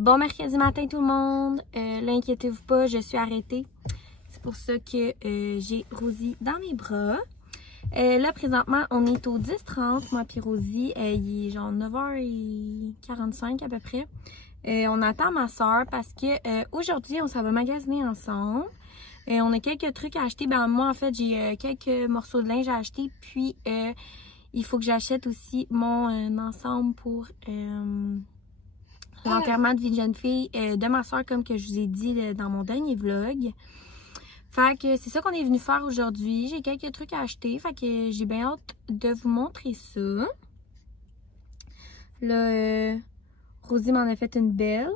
Bon mercredi matin tout le monde, là inquiétez-vous pas, je suis arrêtée. C'est pour ça que j'ai Rosie dans mes bras. Là présentement on est au 10h30, moi puis Rosie, il est genre 9h45 à peu près. On attend ma soeur parce que aujourd'hui on s'en va magasiner ensemble. On a quelques trucs à acheter, ben moi en fait j'ai quelques morceaux de linge à acheter, puis il faut que j'achète aussi mon ensemble pour l'enterrement de vie de jeune fille de ma soeur, comme que je vous ai dit dans mon dernier vlog. Fait que c'est ça qu'on est venu faire aujourd'hui. J'ai quelques trucs à acheter, fait que j'ai bien hâte de vous montrer ça. Là, Rosie m'en a fait une belle.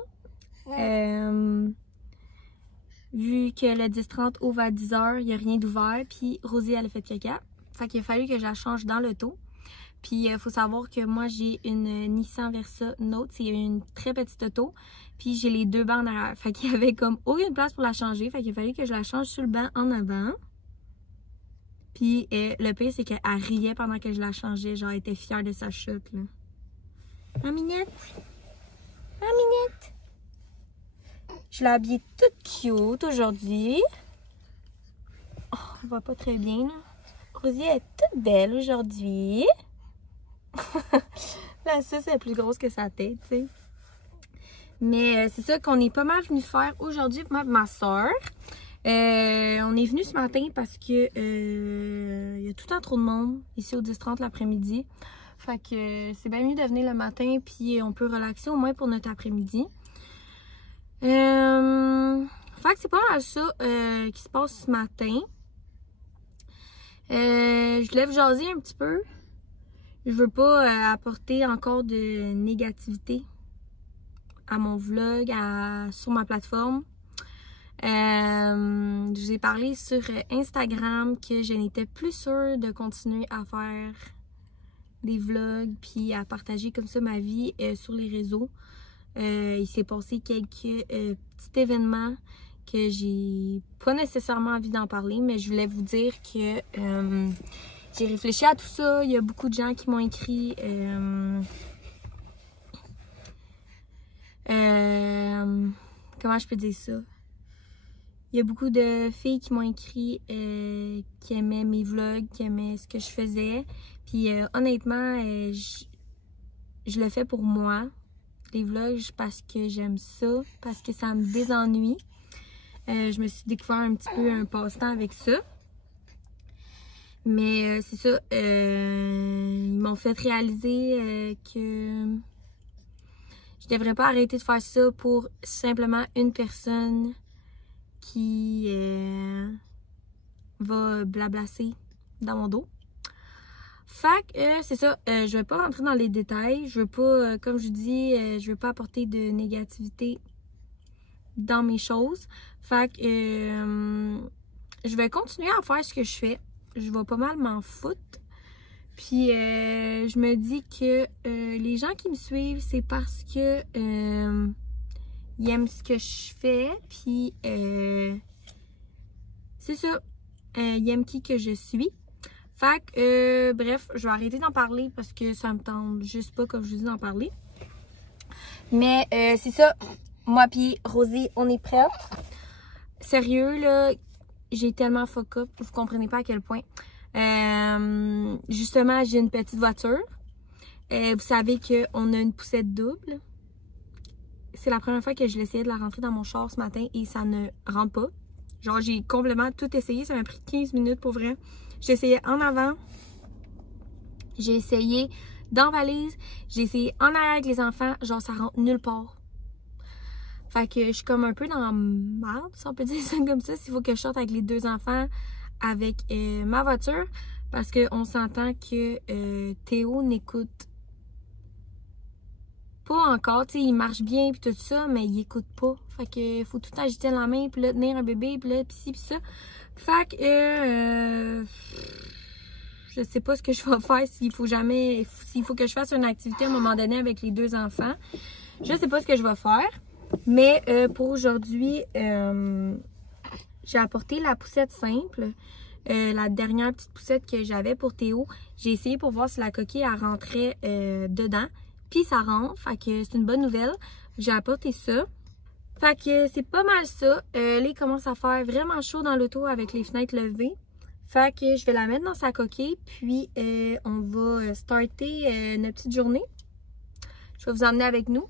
Vu que le 10h30 ouvre à 10h, il n'y a rien d'ouvert, puis Rosie elle a fait caca. Fait qu'il a fallu que je la change dans l'auto. Puis il faut savoir que moi j'ai une Nissan Versa Note, c'est une très petite auto. Puis j'ai les deux bancs en arrière. Fait qu'il y avait comme aucune place pour la changer. Fait qu'il a fallu que je la change sur le banc en avant. Puis le pire c'est qu'elle riait pendant que je la changeais. Genre elle était fière de sa chute là. Maminette! Maminette! Je l'ai habillée toute cute aujourd'hui. Oh, elle va pas très bien là. Rosie est toute belle aujourd'hui. La sauce est plus grosse que sa tête, tu sais. Mais c'est ça qu'on est pas mal venu faire aujourd'hui, moi et ma soeur. On est venu ce matin parce que il y a tout le temps trop de monde ici au 10h30 l'après-midi. Fait que c'est bien mieux de venir le matin, puis on peut relaxer au moins pour notre après-midi. Fait que c'est pas mal ça qui se passe ce matin. Je voulais vous jaser un petit peu. Je veux pas apporter encore de négativité à mon vlog, sur ma plateforme. Je vous ai parlé sur Instagram que je n'étais plus sûre de continuer à faire des vlogs puis à partager comme ça ma vie sur les réseaux. Il s'est passé quelques petits événements que j'ai pas nécessairement envie d'en parler, mais je voulais vous dire que j'ai réfléchi à tout ça. Il y a beaucoup de gens qui m'ont écrit comment je peux dire ça? Il y a beaucoup de filles qui m'ont écrit qui aimaient mes vlogs, qui aimaient ce que je faisais. Puis honnêtement, je le fais pour moi, les vlogs, parce que j'aime ça, parce que ça me désennuie. Je me suis découvert un petit peu un passe-temps avec ça. Mais c'est ça, ils m'ont fait réaliser que je devrais pas arrêter de faire ça pour simplement une personne qui va blablasser dans mon dos. Fait que c'est ça, je vais pas rentrer dans les détails, je veux pas, comme je dis, je veux pas apporter de négativité dans mes choses. Fait que je vais continuer à faire ce que je fais. Je vais pas mal m'en foutre. Puis je me dis que les gens qui me suivent, c'est parce que ils aiment ce que je fais. Puis c'est ça. Ils aiment qui que je suis. Fait que bref, je vais arrêter d'en parler parce que ça me tente juste pas, comme je vous dis, d'en parler. Mais c'est ça. Moi puis Rosie, on est prêtes. Sérieux là, j'ai tellement fuck up, vous comprenez pas à quel point. Justement, j'ai une petite voiture. Vous savez qu'on a une poussette double. C'est la première fois que je l'essayais de la rentrer dans mon char ce matin et ça ne rentre pas. Genre, j'ai complètement tout essayé. Ça m'a pris 15 minutes pour vrai. J'ai essayé en avant. J'ai essayé dans la valise. J'ai essayé en arrière avec les enfants. Genre, ça rentre nulle part. Fait que je suis comme un peu dans la merde, si on peut dire ça comme ça. S'il faut que je sorte avec les deux enfants avec ma voiture. Parce qu'on s'entend que Théo n'écoute pas encore. Tu sais, il marche bien puis tout ça, mais il écoute pas. Fait que faut tout agiter la main, puis là, tenir un bébé, puis là, pis ci, pis ça. Fait que je sais pas ce que je vais faire s'il faut que je fasse une activité à un moment donné avec les deux enfants. Je sais pas ce que je vais faire. Mais pour aujourd'hui, j'ai apporté la poussette simple. La dernière petite poussette que j'avais pour Théo. J'ai essayé pour voir si la coquille elle rentrait dedans. Puis ça rentre, fait que c'est une bonne nouvelle. J'ai apporté ça. Fait que c'est pas mal ça. Là, il commence à faire vraiment chaud dans l'auto avec les fenêtres levées. Fait que je vais la mettre dans sa coquille, puis on va starter notre petite journée. Je vais vous emmener avec nous.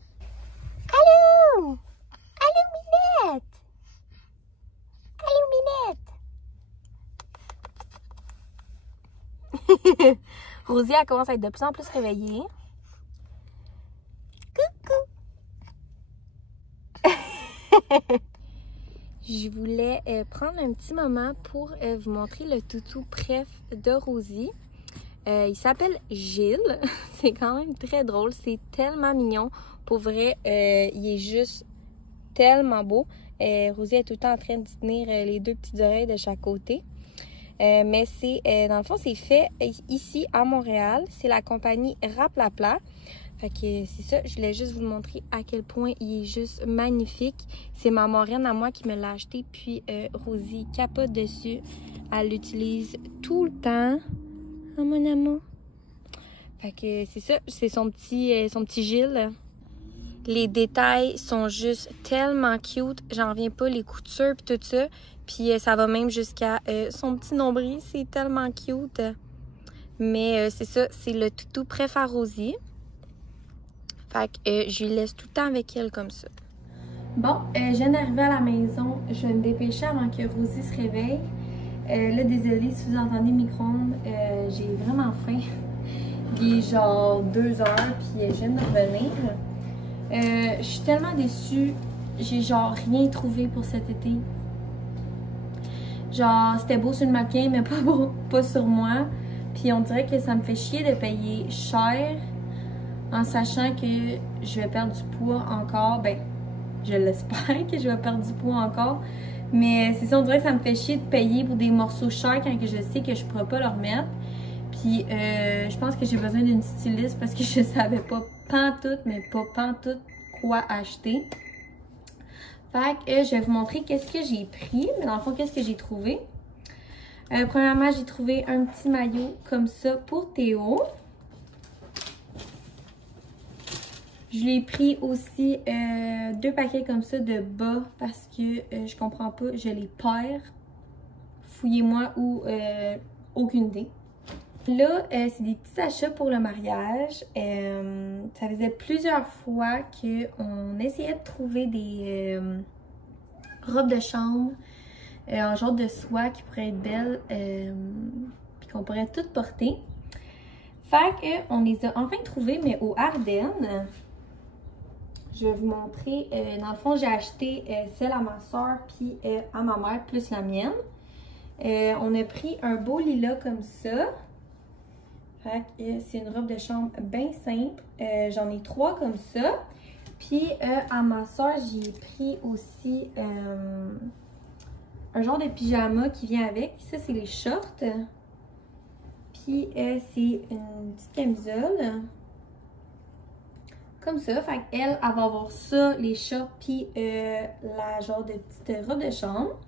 Allô! Allô, Minette! Allô, Minette! Rosie, elle commence à être de plus en plus réveillée. Coucou! Je voulais prendre un petit moment pour vous montrer le toutou préf de Rosie. Il s'appelle Gilles. C'est quand même très drôle. C'est tellement mignon. Pour vrai, il est juste tellement beau. Rosie est tout le temps en train de tenir les deux petites oreilles de chaque côté. Mais c'est, dans le fond, c'est fait ici à Montréal. C'est la compagnie Raplapla. Fait que c'est ça, je voulais juste vous montrer à quel point il est juste magnifique. C'est ma marraine à moi qui me l'a acheté, puis Rosie capote dessus. Elle l'utilise tout le temps. Oh mon amour. Fait que c'est ça, c'est son petit Gilles. Les détails sont juste tellement cute. J'en reviens pas, les coutures puis tout ça. Puis ça va même jusqu'à son petit nombril, c'est tellement cute. Mais c'est ça, c'est le toutou préf à Rosie. Fait que je lui laisse tout le temps avec elle comme ça. Bon, je viens d'arriver à la maison. Je vais me dépêcher avant que Rosie se réveille. Là, désolée si vous entendez le micro-ondes. J'ai vraiment faim. Il est genre 2 heures, puis je viens de revenir. Je suis tellement déçue. J'ai genre rien trouvé pour cet été. Genre, c'était beau sur le maquin, mais pas sur moi. Puis on dirait que ça me fait chier de payer cher en sachant que je vais perdre du poids encore. Ben, je l'espère que je vais perdre du poids encore. Mais c'est ça, on dirait que ça me fait chier de payer pour des morceaux chers quand que je sais que je ne pourrai pas leur mettre. Puis je pense que j'ai besoin d'une styliste parce que je savais pas pantoute, mais pas pantoute quoi acheter. Fait que je vais vous montrer qu'est-ce que j'ai pris. Mais dans le fond, qu'est-ce que j'ai trouvé. Premièrement, j'ai trouvé un petit maillot comme ça pour Théo. Je l'ai pris aussi 2 paquets comme ça de bas parce que je comprends pas, je les perds. Fouillez-moi ou aucune idée. Là, c'est des petits achats pour le mariage. Ça faisait plusieurs fois qu'on essayait de trouver des robes de chambre en genre de soie qui pourraient être belles puis qu'on pourrait toutes porter. Fait qu'on les a enfin trouvées, mais aux Ardennes. Je vais vous montrer. Dans le fond, j'ai acheté celle à ma soeur puis à ma mère plus la mienne. On a pris un beau lilas comme ça. C'est une robe de chambre bien simple. J'en ai 3 comme ça. Puis à ma soeur, j'ai pris aussi un genre de pyjama qui vient avec. Ça, c'est les shorts. Puis c'est une petite camisole. Comme ça. Fait qu'elle, elle va avoir ça, les shorts, puis la genre de petite robe de chambre.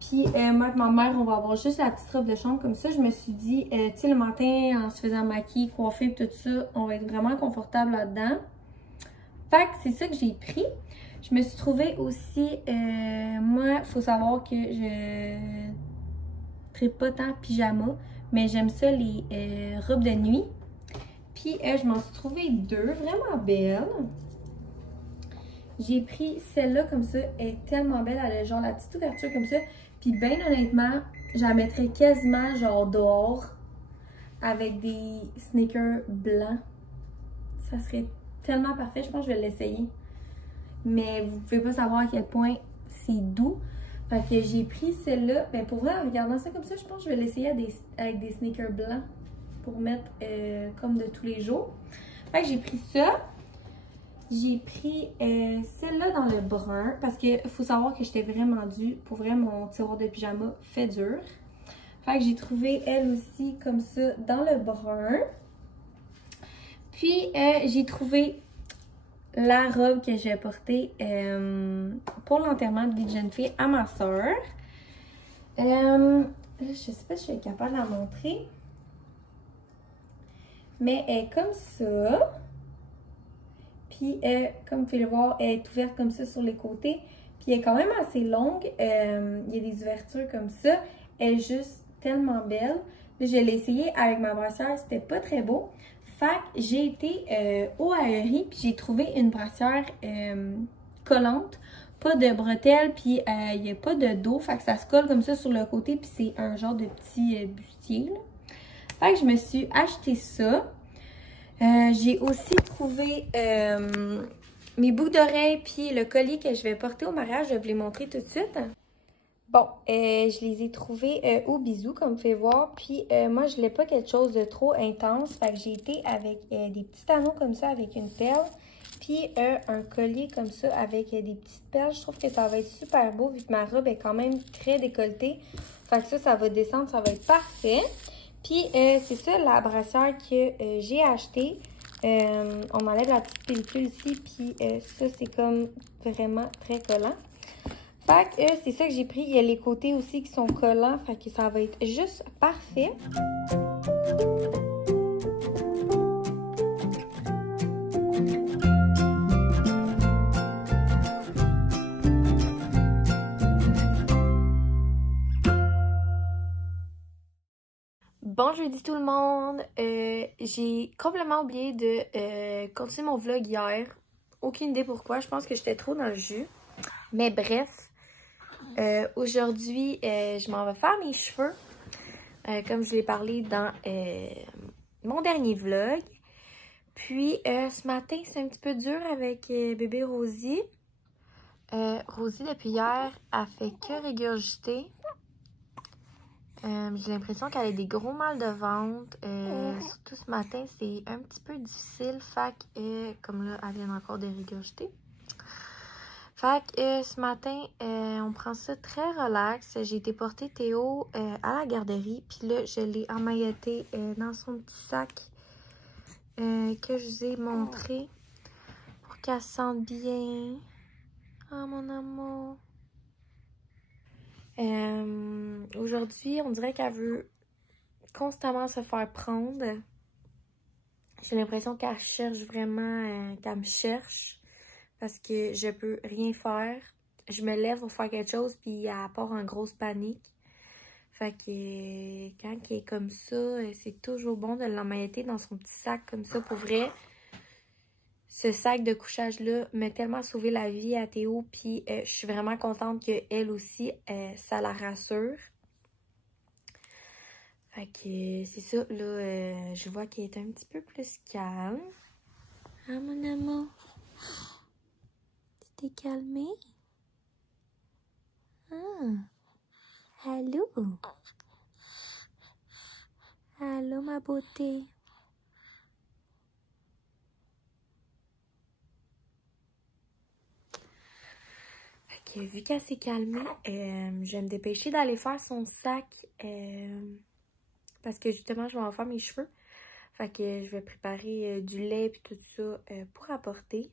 Puis moi et ma mère, on va avoir juste la petite robe de chambre comme ça. Je me suis dit, tu sais, le matin, en se faisant maquiller, coiffer, tout ça, on va être vraiment confortable là-dedans. Fait que c'est ça que j'ai pris. Je me suis trouvée aussi, moi, il faut savoir que je ne tripe pas tant pyjama, mais j'aime ça les robes de nuit. Puis je m'en suis trouvée 2 vraiment belles. J'ai pris celle-là comme ça, elle est tellement belle, elle a genre la petite ouverture comme ça. Puis bien honnêtement, je la mettrais quasiment genre dehors avec des sneakers blancs. Ça serait tellement parfait, je pense que je vais l'essayer. Mais vous pouvez pas savoir à quel point c'est doux. Fait que j'ai pris celle-là. Ben pour vrai, en regardant ça comme ça, je pense que je vais l'essayer avec des sneakers blancs pour mettre comme de tous les jours. Fait que j'ai pris ça. J'ai pris celle-là dans le brun parce qu'il faut savoir que j'étais vraiment due. Pour vrai, mon tiroir de pyjama fait dur. Fait que j'ai trouvé elle aussi comme ça dans le brun. Puis j'ai trouvé la robe que je vais porter pour l'enterrement de vie de jeune fille à ma soeur. Je sais pas si je suis capable de la montrer. Mais elle est comme ça. Puis, comme vous pouvez le voir, elle est ouverte comme ça sur les côtés. Puis, elle est quand même assez longue. Il y a des ouvertures comme ça. Elle est juste tellement belle. Là, je l'ai essayé avec ma brassière. C'était pas très beau. Fait que j'ai été au Aerie. Puis, j'ai trouvé une brassière collante. Pas de bretelles. Puis, il n'y a pas de dos. Fait que ça se colle comme ça sur le côté. Puis, c'est un genre de petit bustier, là. Fait que je me suis acheté ça. J'ai aussi trouvé mes boucles d'oreilles puis le collier que je vais porter au mariage. Je vais vous les montrer tout de suite. Bon, je les ai trouvés au Bisou, comme vous pouvez voir. Puis moi, je voulais pas quelque chose de trop intense. Fait que j'ai été avec des petits anneaux comme ça avec une perle. Puis un collier comme ça avec des petites perles. Je trouve que ça va être super beau vu que ma robe est quand même très décolletée. Fait que ça va descendre, ça va être parfait. Puis, c'est ça la brassière que j'ai achetée. On enlève la petite pellicule ici. Puis, ça, c'est comme vraiment très collant. Fait que c'est ça que j'ai pris. Il y a les côtés aussi qui sont collants. Fait que ça va être juste parfait. Bon jeudi tout le monde, j'ai complètement oublié de continuer mon vlog hier, aucune idée pourquoi, je pense que j'étais trop dans le jus, mais bref, aujourd'hui je m'en vais faire mes cheveux, comme je l'ai parlé dans mon dernier vlog, puis ce matin c'est un petit peu dur avec bébé Rosie. Rosie depuis hier a fait que régurgiter. J'ai l'impression qu'elle a des gros mal de ventre. Surtout ce matin, c'est un petit peu difficile. Fait que, comme là, elle vient encore de régurgiter. Fait que ce matin, on prend ça très relax. J'ai été porter Théo à la garderie. Puis là, je l'ai emmailloté dans son petit sac que je vous ai montré. Pour qu'elle se sente bien. Oh, mon amour. Aujourd'hui, on dirait qu'elle veut constamment se faire prendre. J'ai l'impression qu'elle cherche vraiment, qu'elle me cherche parce que je peux rien faire. Je me lève pour faire quelque chose puis elle part en grosse panique. Fait que quand elle est comme ça, c'est toujours bon de l'emmailloter dans son petit sac comme ça. Pour vrai, ce sac de couchage-là m'a tellement sauvé la vie à Théo. Puis je suis vraiment contente qu'elle aussi, ça la rassure. Fait que c'est ça, là, je vois qu'elle est un petit peu plus calme. Ah, mon amour. Tu t'es calmée? Ah. Allô? Allô, ma beauté. Fait que vu qu'elle s'est calmée, je vais me dépêcher d'aller faire son sac. Parce que justement, je vais en faire mes cheveux. Fait que je vais préparer du lait et tout ça pour apporter.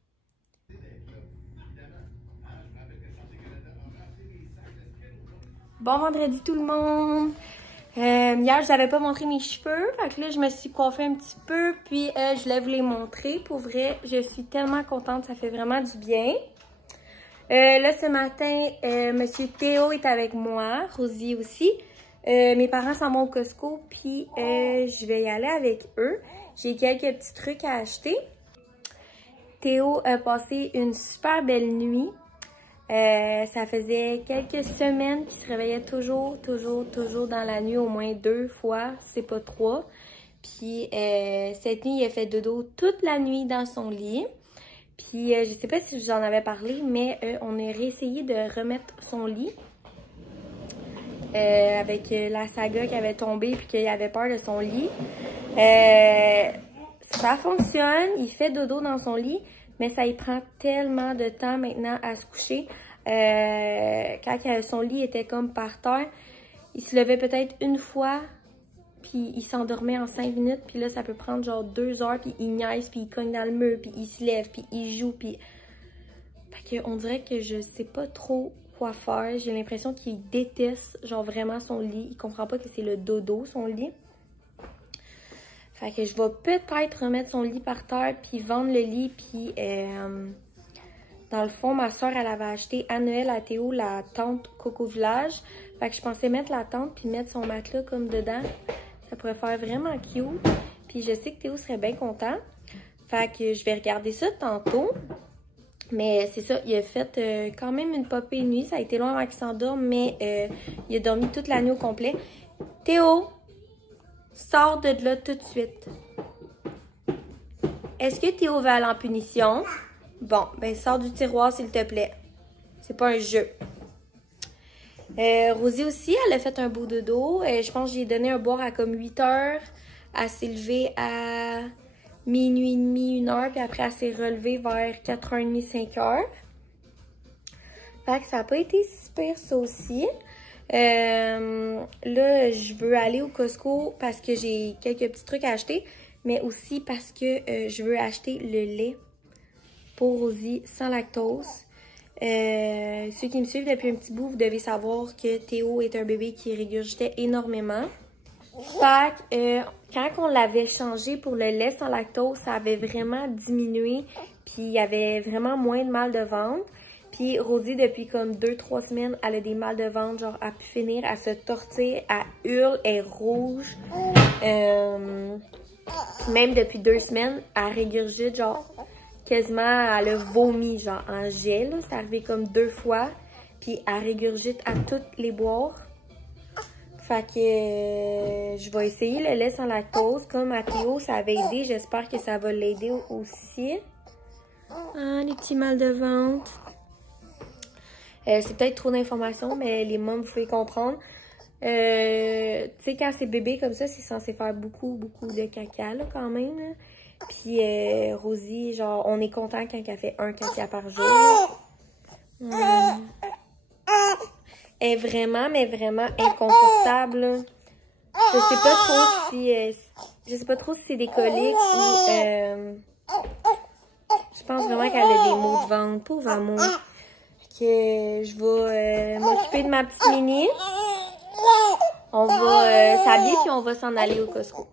Bon vendredi tout le monde! Hier, je n'avais pas montré mes cheveux. Fait que là, je me suis coiffée un petit peu. Puis, je voulais vous les montrer. Pour vrai, je suis tellement contente. Ça fait vraiment du bien. Là, ce matin, Monsieur Théo est avec moi. Rosie aussi. Mes parents s'en vont au Costco. Puis, je vais y aller avec eux. J'ai quelques petits trucs à acheter. Théo a passé une super belle nuit. Ça faisait quelques semaines qu'il se réveillait toujours dans la nuit, au moins 2 fois, c'est pas 3. Puis cette nuit, il a fait dodo toute la nuit dans son lit. Puis je sais pas si je vous en avais parlé, mais on a réessayé de remettre son lit. Avec la saga qui avait tombé puis qu'il avait peur de son lit. Ça fonctionne, il fait dodo dans son lit. Mais ça y prend tellement de temps maintenant à se coucher. Quand son lit était comme par terre, il se levait peut-être une fois, puis il s'endormait en 5 minutes. Puis là, ça peut prendre genre 2 heures, puis il niaise, puis il cogne dans le mur, puis il se lève, puis il joue, puis... Fait qu'on dirait que je sais pas trop quoi faire. J'ai l'impression qu'il déteste genre vraiment son lit. Il comprend pas que c'est le dodo, son lit. Fait que je vais peut-être remettre son lit par terre, puis vendre le lit, puis dans le fond, ma soeur, elle avait acheté à Noël à Théo la tente Coco Village. Fait que je pensais mettre la tente, puis mettre son matelas comme dedans. Ça pourrait faire vraiment cute. Puis je sais que Théo serait bien content. Fait que je vais regarder ça tantôt. Mais c'est ça, il a fait quand même une popée nuit. Ça a été long avant qu'il s'endorme, mais il a dormi toute la nuit au complet. Théo, sors de là tout de suite. Est-ce que Théo va aller en punition? Bon, ben sors du tiroir s'il te plaît. C'est pas un jeu. Rosie aussi, elle a fait un beau dodo. Je pense que j'ai donné un boire à comme 8 heures. Elle s'est levée à minuit et demi, 1 heure. Puis après, elle s'est relevée vers 4h30, 5h. Fait que ça n'a pas été si pire ça aussi. Là, je veux aller au Costco parce que j'ai quelques petits trucs à acheter. Mais aussi parce que je veux acheter le lait pour Rosie sans lactose. Ceux qui me suivent depuis un petit bout, vous devez savoir que Théo est un bébé qui régurgitait énormément. Fait que quand on l'avait changé pour le lait sans lactose, ça avait vraiment diminué. Puis il y avait vraiment moins de mal de ventre. Puis Rosie, depuis comme 2-3 semaines, elle a des mal de ventre, genre à pu finir, à se tortiller, à hurle, elle est rouge. Même depuis 2 semaines, elle régurgite, genre quasiment, elle a vomi, genre en gel. C'est arrivé comme 2 fois. Puis elle régurgite à toutes les boire. Fait que je vais essayer le lait sans lactose. Comme à Théo, ça avait aidé. J'espère que ça va l'aider aussi. Ah, les petits mal de ventre. C'est peut-être trop d'informations, mais les mômes, vous pouvez comprendre. Tu sais, quand c'est bébé comme ça, c'est censé faire beaucoup de caca, là, quand même. Là. Puis Rosie, genre, on est content quand elle fait un caca par jour. Elle est vraiment, mais vraiment inconfortable. Je sais pas trop si c'est des coliques ou je pense vraiment qu'elle a des maux de ventre. Pauvre amour. Que je vais m'occuper de ma petite Mini. On va s'habiller puis on va s'en aller au Costco.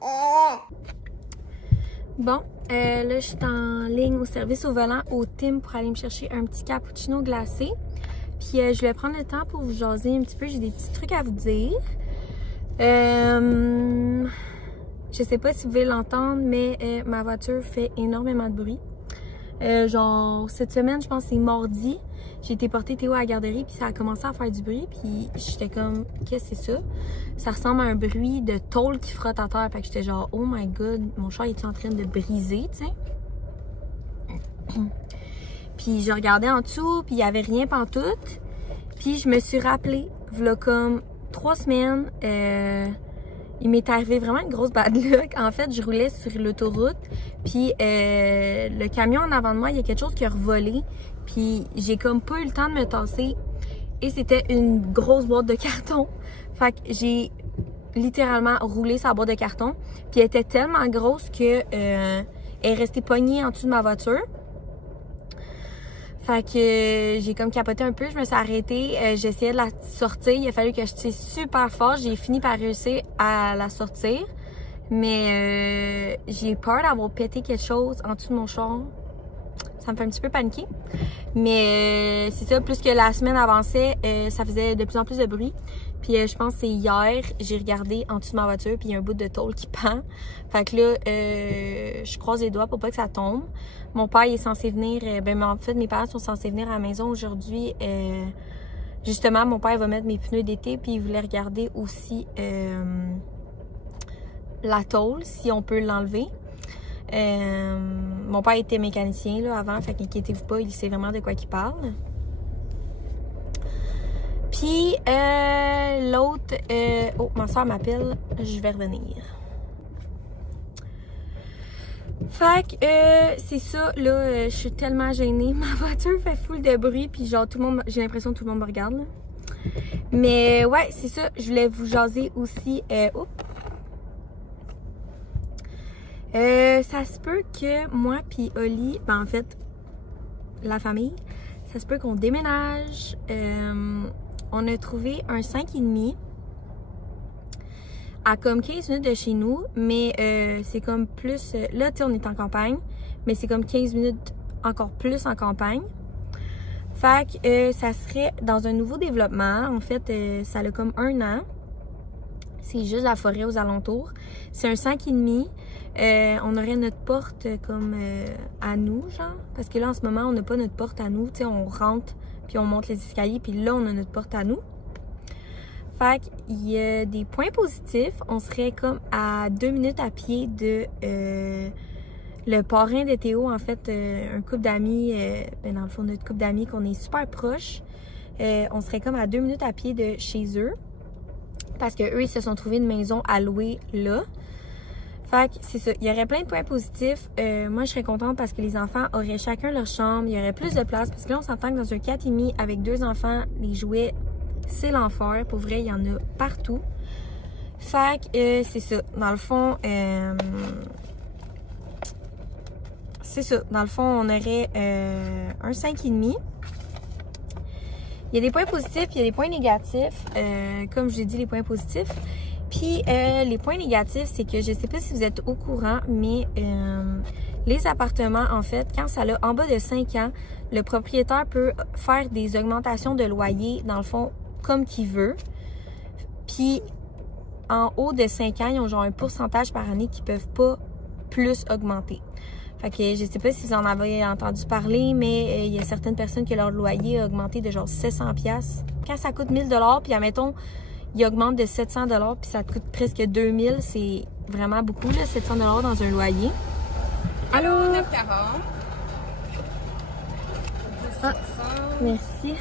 Bon, là, je suis en ligne au service au volant au Tim pour aller me chercher un petit cappuccino glacé. Puis je vais prendre le temps pour vous jaser un petit peu. J'ai des petits trucs à vous dire. Je sais pas si vous voulez l'entendre, mais ma voiture fait énormément de bruit. Genre, cette semaine, je pense que c'est mardi. J'ai été porter Théo à la garderie, puis ça a commencé à faire du bruit. Puis j'étais comme, qu'est-ce que c'est ça? Ça ressemble à un bruit de tôle qui frotte à terre. Fait que j'étais genre, oh my god, mon char est en train de briser, tu sais? Puis je regardais en dessous, puis il n'y avait rien pantoute. Puis je me suis rappelé, voilà comme 3 semaines, il m'est arrivé vraiment une grosse bad luck. En fait, je roulais sur l'autoroute, puis le camion en avant de moi, il y a quelque chose qui a revolé. Puis j'ai comme pas eu le temps de me tasser. Et c'était une grosse boîte de carton. Fait que j'ai littéralement roulé sa boîte de carton. Puis elle était tellement grosse que elle est restée pognée en dessous de ma voiture. Fait que j'ai comme capoté un peu, je me suis arrêtée, j'essayais de la sortir, il a fallu que je tire super fort, j'ai fini par réussir à la sortir, mais j'ai peur d'avoir pété quelque chose en dessous de mon char, ça me fait un petit peu paniquer, mais c'est ça, plus que la semaine avançait, ça faisait de plus en plus de bruit, puis je pense que c'est hier, j'ai regardé en dessous de ma voiture, puis il y a un bout de tôle qui pend, fait que là, je croise les doigts pour pas que ça tombe. Mon père il est censé venir, en fait mes parents sont censés venir à la maison aujourd'hui. Justement, mon père va mettre mes pneus d'été puis il voulait regarder aussi la tôle, si on peut l'enlever. Mon père était mécanicien là, avant, fait qu'inquiétez-vous pas, il sait vraiment de quoi il parle. Puis l'autre, oh ma soeur m'appelle, je vais revenir. Fait que c'est ça, là, je suis tellement gênée. Ma voiture fait full de bruit, puis genre tout le monde, j'ai l'impression que tout le monde me regarde. Là. Mais ouais, c'est ça, je voulais vous jaser aussi. Ça se peut que moi puis Oli, ben en fait, la famille, ça se peut qu'on déménage. On a trouvé un 5,5. à comme 15 minutes de chez nous, mais c'est comme plus... là, tu sais, on est en campagne, mais c'est comme 15 minutes encore plus en campagne. Fait que ça serait dans un nouveau développement. En fait, ça a comme 1 an. C'est juste la forêt aux alentours. C'est un 5,5. On aurait notre porte comme à nous, genre. Parce que là, en ce moment, on n'a pas notre porte à nous. Tu sais, on rentre, puis on monte les escaliers, puis là, on a notre porte à nous. Fait qu'il y a des points positifs. On serait comme à 2 minutes à pied de le parrain de Théo, en fait, un couple d'amis, dans le fond, notre couple d'amis qu'on est super proches. On serait comme à 2 minutes à pied de chez eux. Parce qu'eux, ils se sont trouvés une maison à louer là. Fait que c'est ça. Il y aurait plein de points positifs. Moi, je serais contente parce que les enfants auraient chacun leur chambre. Il y aurait plus de place. Parce que là, on s'entend que dans un 4,5 avec 2 enfants, les jouets, c'est l'enfer. Pour vrai, il y en a partout. Fait que c'est ça. Dans le fond, c'est ça. Dans le fond, on aurait un 5,5. Il y a des points positifs, il y a des points négatifs. Comme je l'ai dit, les points positifs. Puis les points négatifs, c'est que je ne sais pas si vous êtes au courant, mais les appartements, en fait, quand ça a en bas de 5 ans, le propriétaire peut faire des augmentations de loyer, dans le fond, comme qu'il veut. Puis en haut de 5 ans, ils ont genre un pourcentage par année qui ne peuvent pas plus augmenter. Fait que je sais pas si vous en avez entendu parler, mais il y a certaines personnes que leur loyer a augmenté de genre 700$. Quand ça coûte 1000$, puis admettons, il augmente de 700$, puis ça te coûte presque 2000$, c'est vraiment beaucoup, là, 700$ dans un loyer. Allô? 9,40$. Ah, merci.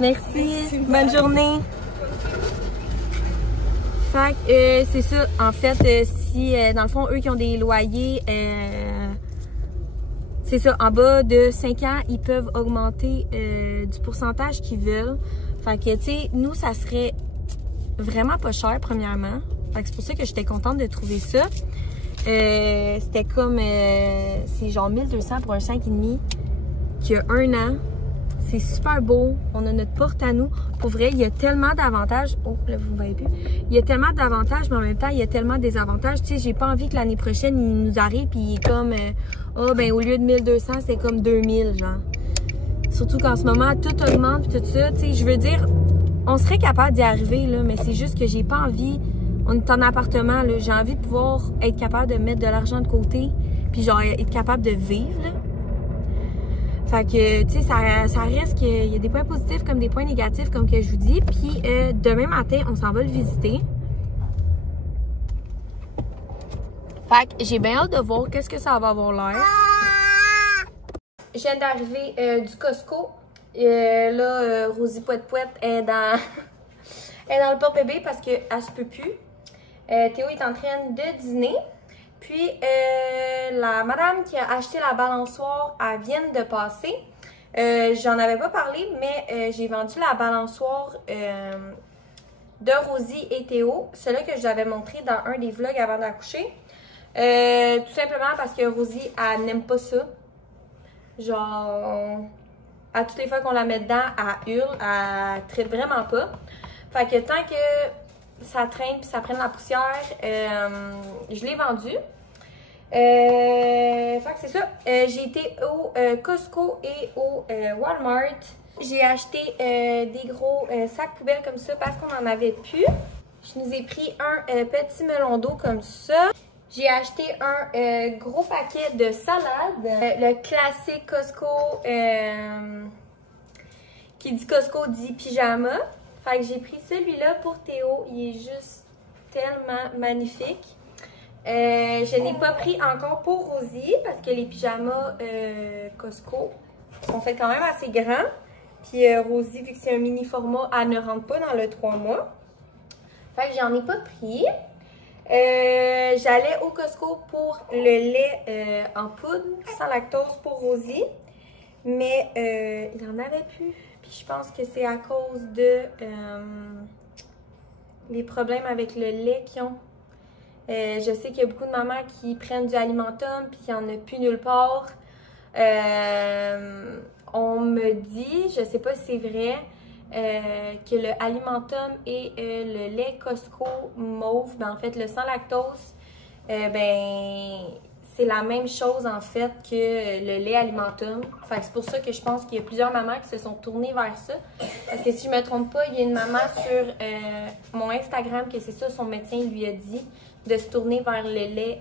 Merci. Bonne journée. Fait que c'est ça, en fait, si dans le fond, eux qui ont des loyers, c'est ça, en bas de 5 ans, ils peuvent augmenter du pourcentage qu'ils veulent. Fait que, tu sais, nous, ça serait vraiment pas cher, premièrement. Fait que c'est pour ça que j'étais contente de trouver ça. C'était comme, c'est genre 1200 pour un 5,5 qui a 1 an. C'est super beau. On a notre porte à nous. Pour vrai, il y a tellement d'avantages. Oh, là, vous ne voyez plus. Il y a tellement d'avantages, mais en même temps, il y a tellement de désavantages. Tu sais, j'ai pas envie que l'année prochaine, il nous arrive puis il est comme, oh, ben, au lieu de 1200, c'est comme 2000, genre. Surtout qu'en ce moment, tout augmente puis tout ça. Tu sais, je veux dire, on serait capable d'y arriver, là, mais c'est juste que j'ai pas envie. On est en appartement, là. J'ai envie de pouvoir être capable de mettre de l'argent de côté puis genre, être capable de vivre, là. Fait que, tu sais, ça reste qu'il y a des points positifs comme des points négatifs, comme que je vous dis. Puis, demain matin, on s'en va le visiter. Fait que j'ai bien hâte de voir qu'est-ce que ça va avoir l'air. Je viens d'arriver du Costco. Là, Rosie Pouette-Pouette est dans, elle est dans le porte-bébé parce qu'elle se peut plus. Théo est en train de dîner. Puis, la madame qui a acheté la balançoire, elle vient de passer. J'en avais pas parlé, mais j'ai vendu la balançoire de Rosie et Théo. Celle-là que je vous avais montré dans un des vlogs avant d'accoucher. Tout simplement parce que Rosie, elle n'aime pas ça. Genre, à toutes les fois qu'on la met dedans, elle hurle, elle traite vraiment pas. Fait que tant que ça traîne puis ça prenne la poussière, je l'ai vendu. Fait que c'est ça. J'ai été au Costco et au Walmart. J'ai acheté des gros sacs poubelles comme ça parce qu'on en avait plus. Je nous ai pris un petit melon d'eau comme ça. J'ai acheté un gros paquet de salade. Le classique Costco. Qui dit Costco dit pyjama. Fait que j'ai pris celui-là pour Théo. Il est juste tellement magnifique. Je n'ai pas pris encore pour Rosie parce que les pyjamas Costco sont faits quand même assez grands. Puis Rosie, vu que c'est un mini format, elle ne rentre pas dans le 3 mois. Fait que j'en ai pas pris. J'allais au Costco pour le lait en poudre sans lactose pour Rosie. Mais il n'y en avait plus. Puis je pense que c'est à cause de les problèmes avec le lait qu'ils ont. Je sais qu'il y a beaucoup de mamans qui prennent du Alimentum puis qu'il n'y en a plus nulle part. On me dit, je sais pas si c'est vrai, que le Alimentum et le lait Costco mauve, ben en fait le sans lactose, ben c'est la même chose en fait que le lait Alimentum. Fait que c'est pour ça que je pense qu'il y a plusieurs mamans qui se sont tournées vers ça. Parce que si je me trompe pas, il y a une maman sur mon Instagram que c'est ça, son médecin lui a dit de se tourner vers le lait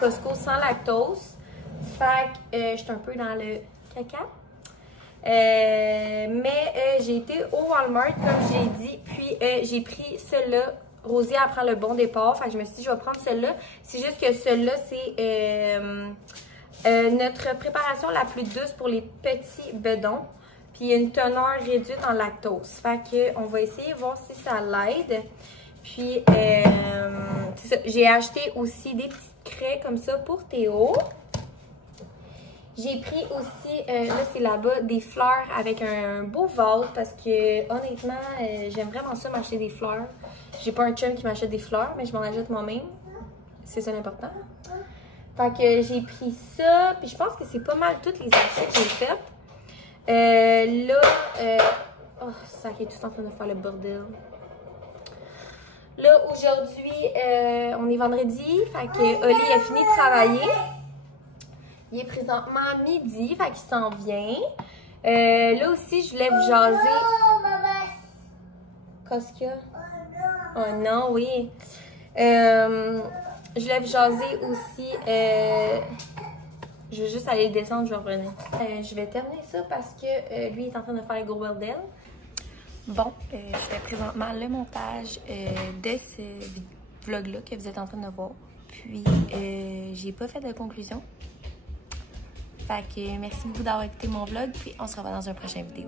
Costco sans lactose. Fait que je suis un peu dans le caca. Mais j'ai été au Walmart comme j'ai dit, puis j'ai pris celle-là. Rosie apprend le bon départ, fait que je me suis dit je vais prendre celle-là. C'est juste que celle-là c'est notre préparation la plus douce pour les petits bedons. Puis il y a une teneur réduite en lactose. Fait que on va essayer de voir si ça l'aide. Puis c'est ça, j'ai acheté aussi des petites craies comme ça pour Théo. J'ai pris aussi, là c'est là-bas, des fleurs avec un beau vase parce que honnêtement, j'aime vraiment ça m'acheter des fleurs. J'ai pas un chum qui m'achète des fleurs, mais je m'en achète moi-même. C'est ça l'important. Fait que j'ai pris ça, puis je pense que c'est pas mal tous les achats que j'ai fait. Oh, ça qui est tout en train de faire le bordel. Là, aujourd'hui, on est vendredi, fait que Oli a fini de travailler. Il est présentement midi, fait qu'il s'en vient. Là aussi, je voulais vous jaser. Qu'est-ce qu'il y a? Oh non, oui. Je voulais vous jaser aussi. Je vais juste aller le descendre, je vais revenir. Je vais terminer ça parce que lui est en train de faire le gros bordel. Bon, je fais présentement le montage de ce vlog-là que vous êtes en train de voir. Puis, j'ai pas fait de conclusion. Fait que merci beaucoup d'avoir écouté mon vlog, puis on se revoit dans un prochain vidéo.